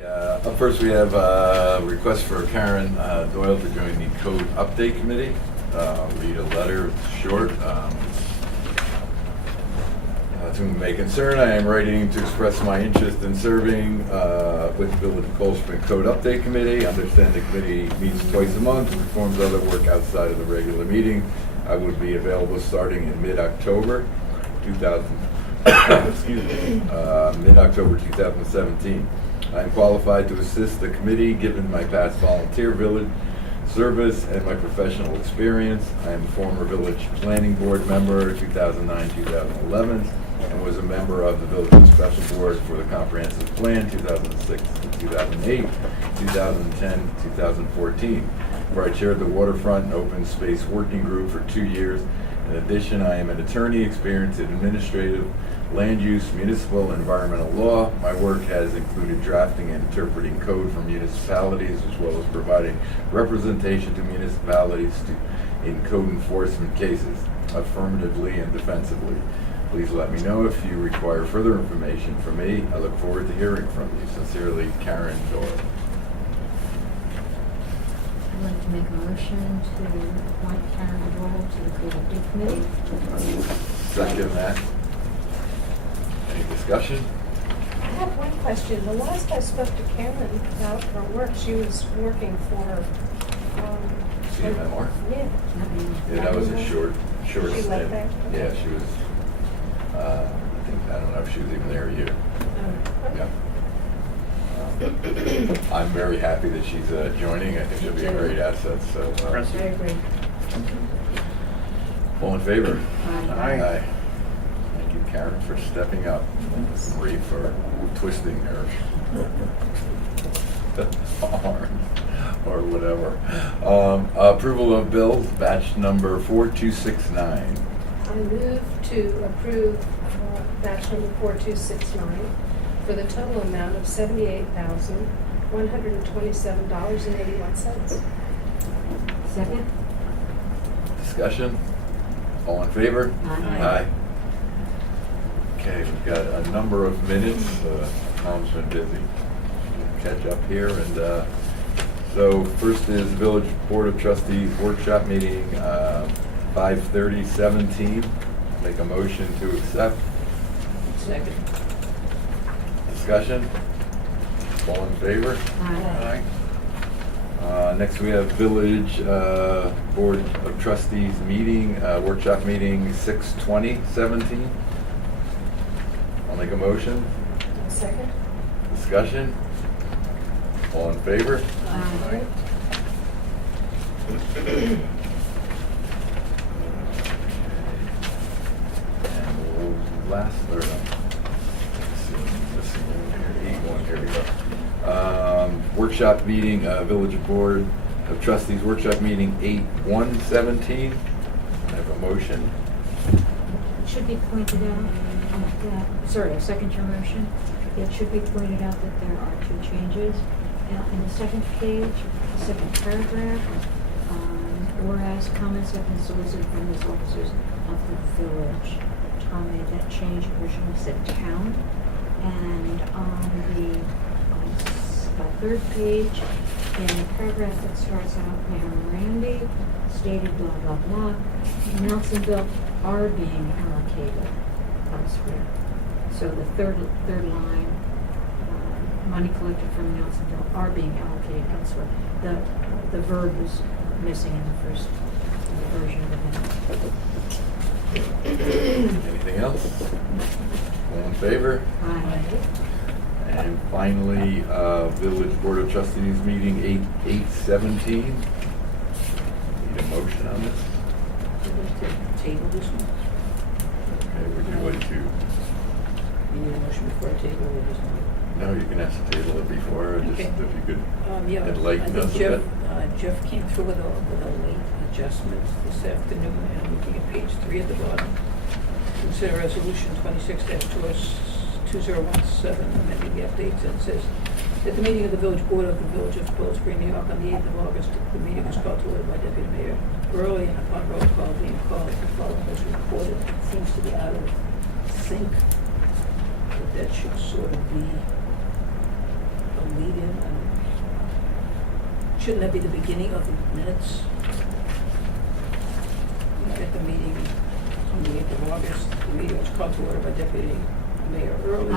Up first, we have a request for Karen Doyle to join the Code Update Committee. I'll read a letter, it's short. To whom it may concern, I am writing to express my interest in serving with the Village of Cold Spring Code Update Committee. Understand the committee meets twice a month and performs other work outside of the regular meeting. I would be available starting in mid-October 2017. I am qualified to assist the committee given my past volunteer village service and my professional experience. I am a former village planning board member 2009-2011 and was a member of the village special board for the comprehensive plan 2006-2008, 2010-2014, where I chaired the waterfront and open space working group for 2 years. In addition, I am an attorney experienced in administrative, land use, municipal, and environmental law. My work has included drafting and interpreting code for municipalities, as well as providing representation to municipalities in code enforcement cases, affirmatively and defensively. Please let me know if you require further information from me. I look forward to hearing from you. Sincerely, Karen Doyle. I'd like to make a motion to appoint Karen Doyle to the Code Update Committee. Second that. Any discussion? I have one question. The last I spoke to Karen about her work, she was working for, CMMR? yeah. Yeah, that was a short She left stint. there? Yeah, she was, I don't know if she was even there a year. Yeah. I'm very happy that she's joining. I think she'll be a great asset, so. I agree. All in favor? Aye. Thank you, Karen, for stepping up. Marie for twisting her arm or whatever. Approval of bills, batch number 4269. I move to approve batch number 4269 for the total amount of $78,127.81. Second? Discussion? All in favor? Aye. Okay, we've got a number of minutes. Tom's been busy. Catch up here. And so first is Village Board of Trustees workshop meeting, 5/30/17. Make a motion to accept. Second. Discussion? All in favor? Aye. Next we have Village Board of Trustees meeting, workshop meeting 6/20/17. I'll make a motion. Second. Discussion? All in favor? Aye. And we'll last, or let's see, missing one here we go. Workshop meeting, Village Board of Trustees workshop meeting 8/1/17. I have a motion. It should be pointed out that, sorry, I second your motion. It should be pointed out that there are two changes. In the second page, the second paragraph, whereas comments have been solicited from these officers of the village. Tom made that change, originally said town. And on the third page, in the paragraph that starts out, Mayor Randy stated blah, blah, blah, Nelsonville are being allocated elsewhere. So the third line, money collected from Nelsonville are being allocated elsewhere. The verb is missing in the first version of the minute. Anything else? All in favor? Aye. And finally, Village Board of Trustees meeting 8/8/17. Need a motion on this? Table this one? Okay, would you like to? You need a motion before I table or just not? No, you can ask to table it before, just Okay. if you could Yeah, enlighten I us a think bit. Jeff came through with a late adjustment this afternoon, and looking at page 3 at the bottom. Consider resolution 26-2017, amending the updates, and it says, at the meeting of the Village Board of the Village of Cold Spring, New York, on the 8th of August, the meeting was called to order by Deputy Mayor Burley, and upon roll call being called, the following was reported. It seems to be out of sync, but that should sort of be a lead-in. Shouldn't that be the beginning of the minutes? At the meeting on the 8th of August, the meeting was called to order by Deputy Mayor Early.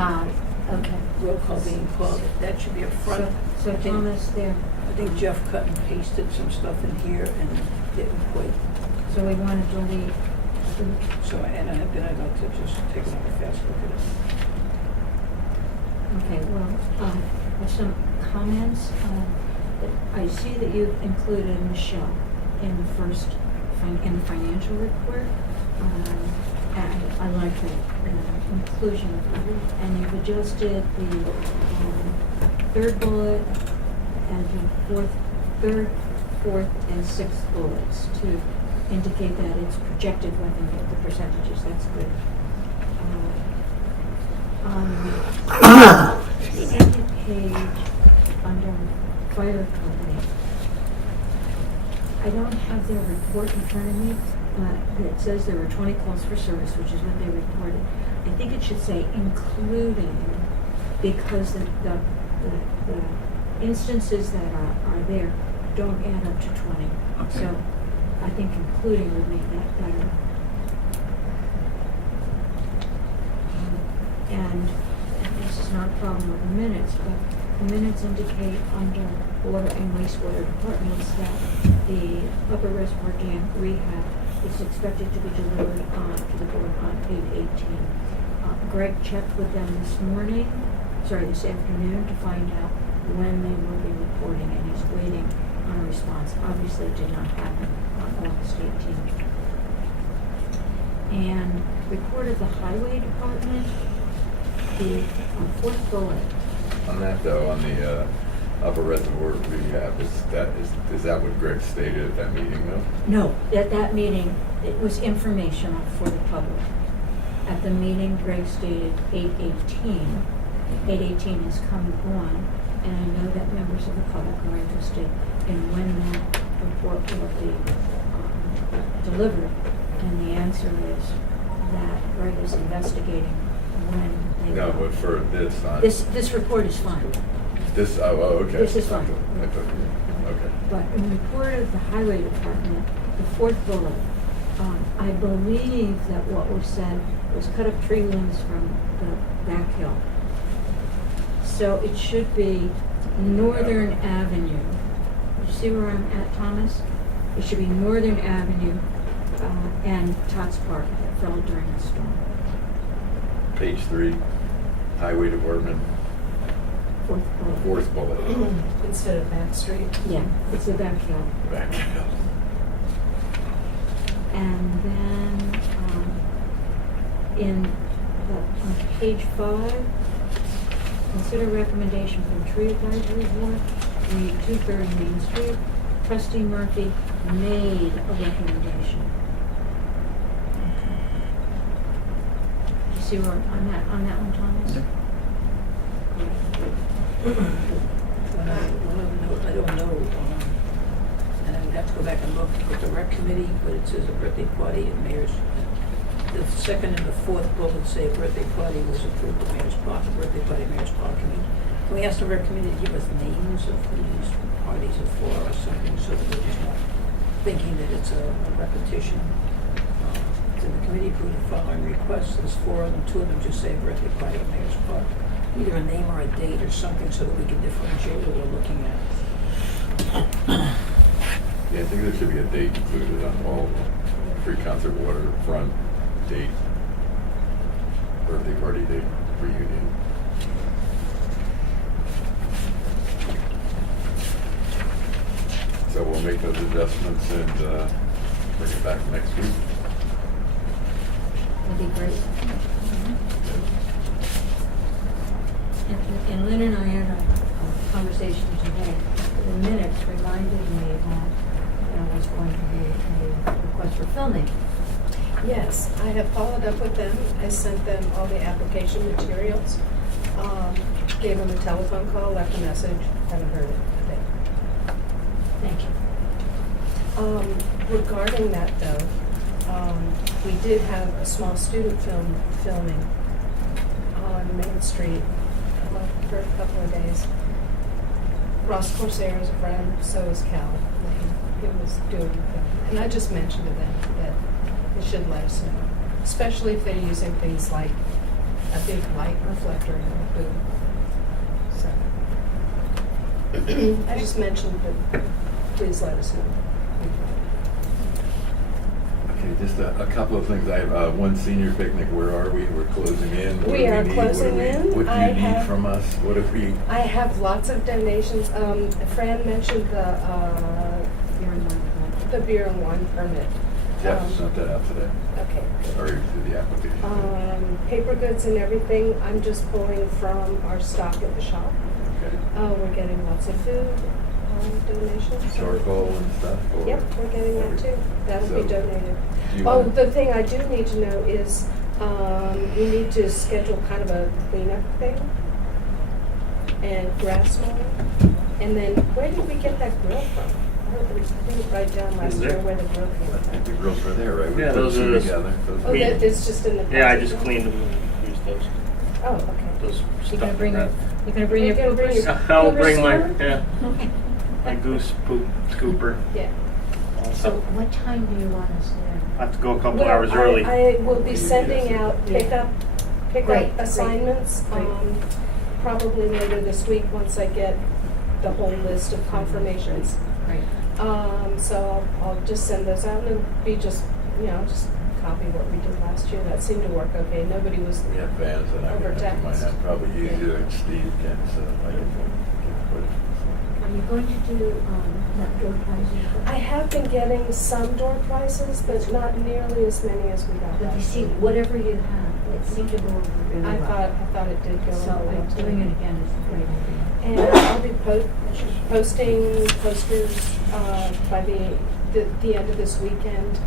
Okay. Roll call being called, that should be up front. So I think- Thomas there, I think Jeff cut and pasted some stuff in here and didn't quite, so we want to delete so, and I'd like to just take another fast look at it. okay, well, there's some comments. I see that you've included Michelle in the first, in the financial report. And I like the inclusion of her. And you've adjusted the third bullet and the third, fourth, and sixth bullets to indicate that it's projected revenue, the percentages. That's good. On the second page, under fire company, I don't have their report in front of me. It says there were 20 calls for service, which is what they reported. I think it should say including, because the instances that are there don't add up to 20. Okay. So I think including would make that better. And this is not a problem with the minutes, but the minutes indicate under water and wastewater departments that the upper reservoir dam rehab is expected to be delivered to the board on 8/18. Greg checked with them this afternoon to find out when they will be reporting, and he's waiting on a response. Obviously, it did not happen on August 18th. And report of the highway department, the fourth bullet. On that though, on the upper reservoir rehab, is that what Greg stated at that meeting though? No, at that meeting, it was informational for the public. At the meeting, Greg stated 8/18. 8/18 is come and gone, and I know that members of the public are interested in when that report will be delivered. And the answer is that Greg is investigating when they No, will. but for this, on. This report is fine. This, okay. This is fine. I thought okay. But in the report of the highway department, the fourth bullet, I believe that what was said was cut up tree limbs from the back hill. So it should be Northern Avenue. You see where I'm at, Thomas? It should be Northern Avenue and Tots Park that fell during the storm. Page 3, highway department, Fourth bullet. fourth bullet, Instead of Main Street. Yeah, it's the back hill. back hill. And then on page 5, consider recommendation from tree advisory board, read 230 Main Street. Trustee Murphy made a recommendation. You see where on that one, Thomas? I don't know, and I would have to go back and look at the rec committee, but it says a birthday party at Mayor's. The second and the fourth bullet say a birthday party was approved at Mayor's Park, a birthday party at Mayor's Park. Can we ask the rec committee to give us names of who these parties are for or something, so that we're just not thinking that it's a repetition? Did the committee approve the following requests? There's 4 of them, 2 of them just say birthday party at Mayor's Park. Either a name or a date or something so that we can differentiate what we're looking at. Yeah, I think there should be a date included on all free concert waterfront date, birthday party date, reunion. So we'll make those adjustments and bring it back next week. That'd be great. And Lynn and I had a conversation today. The minutes reminded me that there was going to be a request for filming. Yes, I have followed up with them. I sent them all the application materials, gave them a telephone call, left a message, haven't heard anything. Thank you. Regarding that though, we did have a small student filming on Main Street for a couple of days. Ross Corsair is a friend, so is Cal Lane, who was doing the, and I just mentioned to them that they should let us know, especially if they're using things like a big light reflector in the booth. So I just mentioned that, please let us know. Okay, just a couple of things. I have one senior picnic. Where are we? We're closing in. What We do are need? closing in. What do I you need have- from us? What have we? I have lots of donations. Fran mentioned the beer and wine permit. Jeff sent that out today. Okay. Or through the application. Paper goods and everything, I'm just pulling from our stock at the shop. Okay. We're getting lots of food donations. Charcoal and stuff? Or Yep, we're getting that too. That'll So, be donated. do you Oh, want- the thing I do need to know is, we need to schedule kind of a cleanup thing and grass mowing. And then, where did we get that grill from? I didn't write down last Is year there? where the grill I came think the from. grills were there, right? We Yeah, put those two are the- together. Those Oh, were- that, it's just in the. Yeah, I plastic just one? cleaned them and used those. Oh, okay. Those You gonna stuff bring in your, that. you gonna bring your You're gonna bring poopers? your- I'll Pooper bring my, scooper? yeah, my goose poop scooper. Yeah. So what time do you want us there? I have to go a couple Well, hours early. I will You be need sending us. out Yeah. pickup Great, assignments, great. probably later this week, once I get the whole list of confirmations. Right. So I'll just send those out, and it'll be just copy what we did last year. That seemed to work okay. Nobody was, We have vans and I can have Overtaxed. mine out probably easier and Steve can, so I can put it. Are you going to do, not door prizes? I have been getting some door prizes, but not nearly as many as we got But you last see, year. whatever you have, it seemed to go over really I well. thought it did go So over well, too. doing it again is a great idea. And I'll be posting posters by the end of this weekend,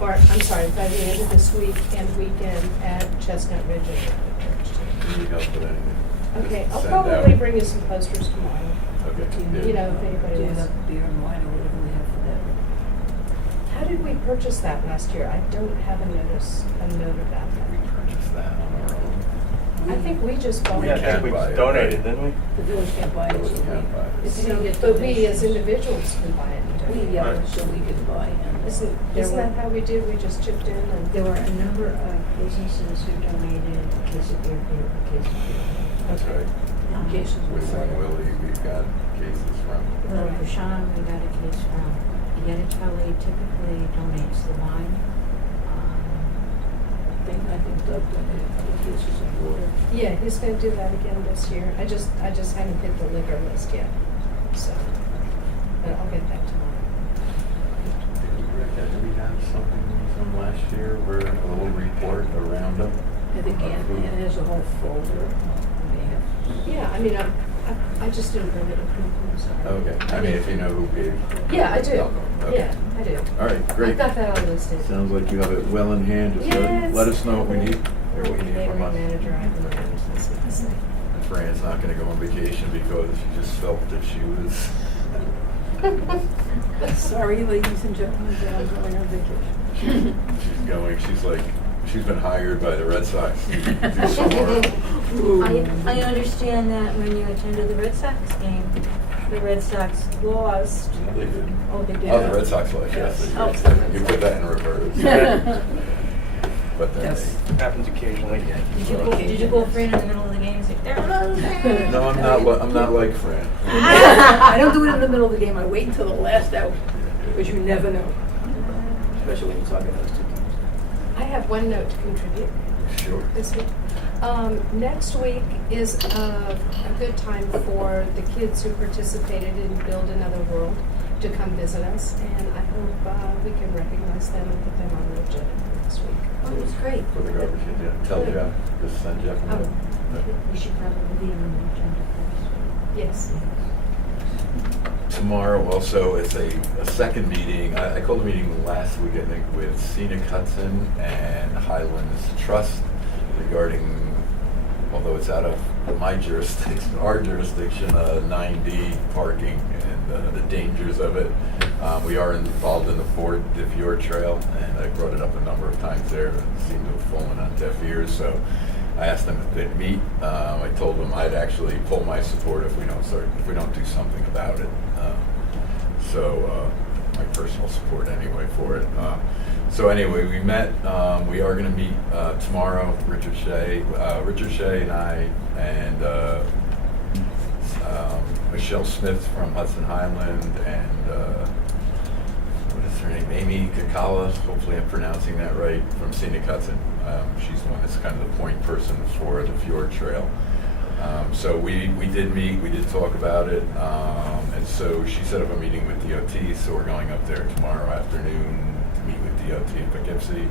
or I'm sorry, by the end of this week and weekend at Chestnut Ridge and Church. Need help with anything? Okay, Just I'll send probably out. bring you some posters tomorrow. Okay. You know, if anybody Do you wants. have beer and wine or whatever we have for that? How did we purchase that last year? I don't have a note about We that. purchased that on our own. I think we just bought We Yeah, I it. can't think we buy it, donated, right? didn't we? The village can't buy it, Village so can't buy it. we, if you don't get But we as donations, individuals can buy it. and donate. we, so we can buy and. Isn't that how we did? We just chipped in and. There were a number of businesses who donated a case of beer, a case of beer. That's right. Cases With of St. water. Willie, we've got cases from. The Bouchon, we got a case from. Yetitelli typically donates the wine. I think Doug donated a couple cases of water. Yeah, he's gonna do that again this year. I just haven't hit the liquor list yet, so, but I'll get that tomorrow. Did we have something from last year where a little report, a roundup? I think Ann has a whole folder. We have. Yeah, I mean, I just didn't bring it with me, I'm sorry. Okay, I mean, if you know who gave. Yeah, I do. Okay. Yeah, I do. All right, I've great. got that all listed. Sounds like you have it well in hand. Just Yes. let us know what we need, or what you need Catering from us. manager, I can manage this. Fran's not gonna go on vacation because she just felt that she was. Sorry, ladies and gentlemen, but I'm going on vacation. She's been hired by the Red Sox to do some more. I understand that when you attended the Red Sox game, the Red Sox lost. They did. Oh, they did? Oh, the Red Sox lost, yes. they Oh. did. You put that in reverse. But then Yes. Happens occasionally. Did you go Fran in the middle of the game and say, "They're losing"? No, I'm not like Fran. I don't do it in the middle of the game. I wait until the last out, because you never know, especially when you're talking those two teams. I have one note to contribute Sure. this week. Next week is a good time for the kids who participated in Build Another World to come visit us, and I hope we can recognize them and put them on the agenda for next week. Oh, it's great. For the garbage, yeah. Tell Jeff, just send Jeff a note. We should probably be on the agenda first. Yes. Tomorrow also is a second meeting. I called a meeting last week, I think, with Scenic Hudson and Highlands Trust regarding, although it's out of my jurisdiction, our jurisdiction, 9D parking and the dangers of it. We are involved in the Ford Fjord Trail, and I brought it up a number of times there. It seemed to have fallen on deaf ears, so I asked them if they'd meet. I told them I'd actually pull my support if we don't do something about it. My personal support anyway for it. So anyway, we met. We are going to meet tomorrow. Richard Shea and I, and Michelle Smith from Hudson Highland, and what is her name? Amy Kakala. Hopefully, I'm pronouncing that right. From Scenic Hudson. She's the one that's kind of the point person for the Fjord Trail. So we did meet. We did talk about it, and so she set up a meeting with DOT. So we're going up there tomorrow afternoon to meet with DOT in Poughkeepsie.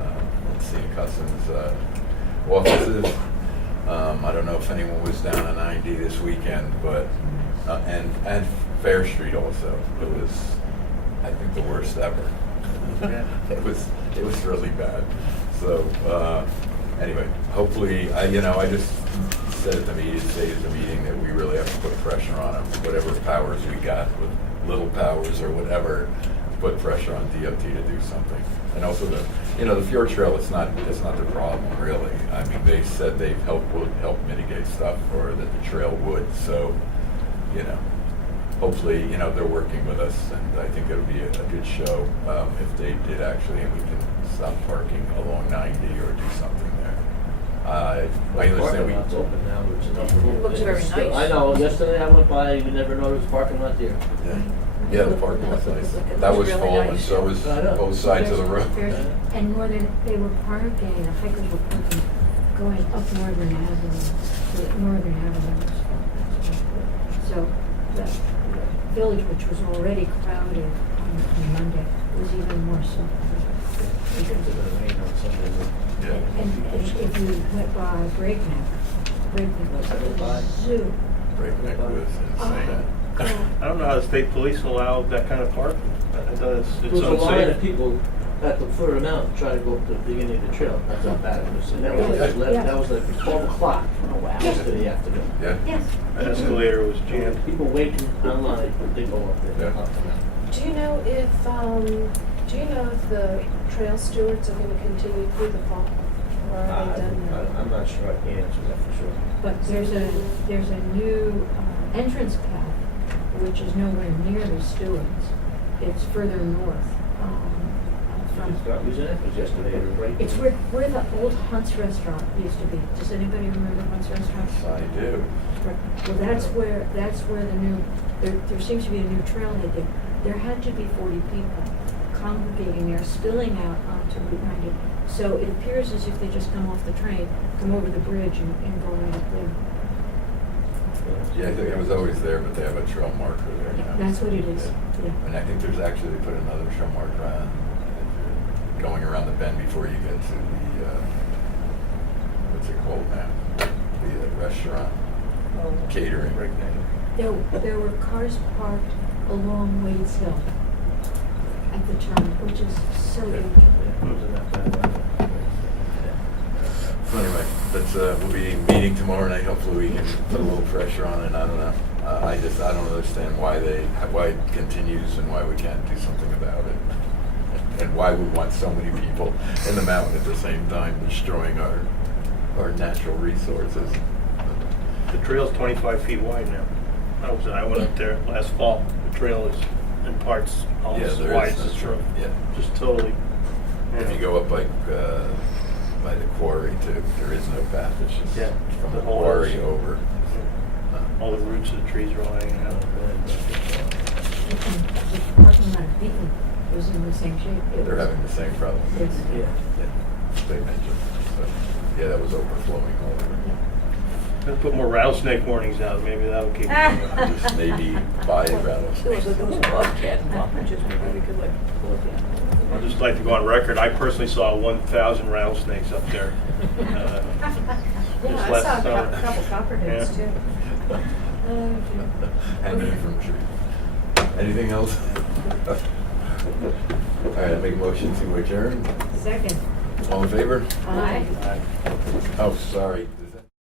At Scenic Hudson's offices. I don't know if anyone was down on 90 this weekend, but and Fair Street also. It was, I think, the worst ever. It was really bad. So anyway, hopefully, I just said at the meeting that we really have to put pressure on them, whatever powers we got, with little powers or whatever, put pressure on DOT to do something. And also the Fjord Trail, it's not the problem really. I mean, they said would help mitigate stuff, or that the trail would. So, hopefully, they're working with us, and I think it'll be a good show if they did actually, and we can stop parking along 90 or do something there. I understand we. It's open now, which is not. It looks very nice. I know. Yesterday I went by. You never noticed parking lot there. Yeah, the parking lot's nice. That was really full, and nice. so was I know. both sides of the road. And more than, they were parking, the hikers were parking, going up Northern Avenue, Northern Avenue. So the village, which was already crowded on Monday, was even more so. Yeah. And if you went by Breakneck was zoo. Breakneck was insane. I don't know how the state police allow that kind of parking. It's There was a line of unsafe. people at the foot of the mountain trying to go up to the beginning of the trail. That's how bad it was. And that was like 12 o'clock yesterday afternoon. Yeah. Yes. That escalator was jammed. People waiting online to go up there. Yeah. Up the mountain. Do you know if the trail stewards are going to continue through the fall? Or are they done now? I'm not sure. I can't answer that for sure. But there's a new entrance path, which is nowhere near the Stewards. It's further north. From Start using it, because yesterday it was right. It's where the old Hunt's Restaurant used to be. Does anybody remember Hunt's Restaurant? I do. Well, that's where the new, there seems to be a new trailhead there. There had to be 40 people congregating there, spilling out onto Route 90. So it appears as if they just come off the train, come over the bridge and go right up there. Yeah, I think it was always there, but they have a trail marker there now. That's what it is, yeah. And I think there's actually, they put another trail marker on, going around the bend before you get to the, what's it called now? The restaurant, catering. There were cars parked along Wade's Hill at the turn, which is so dangerous. So anyway, we'll be meeting tomorrow night. Hopefully we can put a little pressure on it. I don't know. I don't understand why it continues and why we can't do something about it. And why we want so many people in the mountain at the same time, destroying our natural resources. The trail's 25 feet wide now. I went up there last fall. The trail is in parts almost as wide as this road. Yeah. Just totally. If you go up by the quarry too, there is no path. It's just from the whole quarry ocean. over. All the roots of the trees are all hanging out. And the parking lot of Beacon was in the same shape. They're having the same problem. Yes. Yeah, they mentioned. So, yeah, that was overflowing all over. Let's put more rattlesnake warnings out. Maybe that'll keep them. Just maybe buy There was rattlesnakes. a bobcat involved, just maybe we could pull it down. I'd just like to go on record. I personally saw 1,000 rattlesnakes up there. Yeah, Just I last saw a summer. couple copperheads Yeah. too. Hanging from trees. Anything else? All right, I make a motion to adjourn. Second. All in favor? Aye. Aye. Oh, sorry.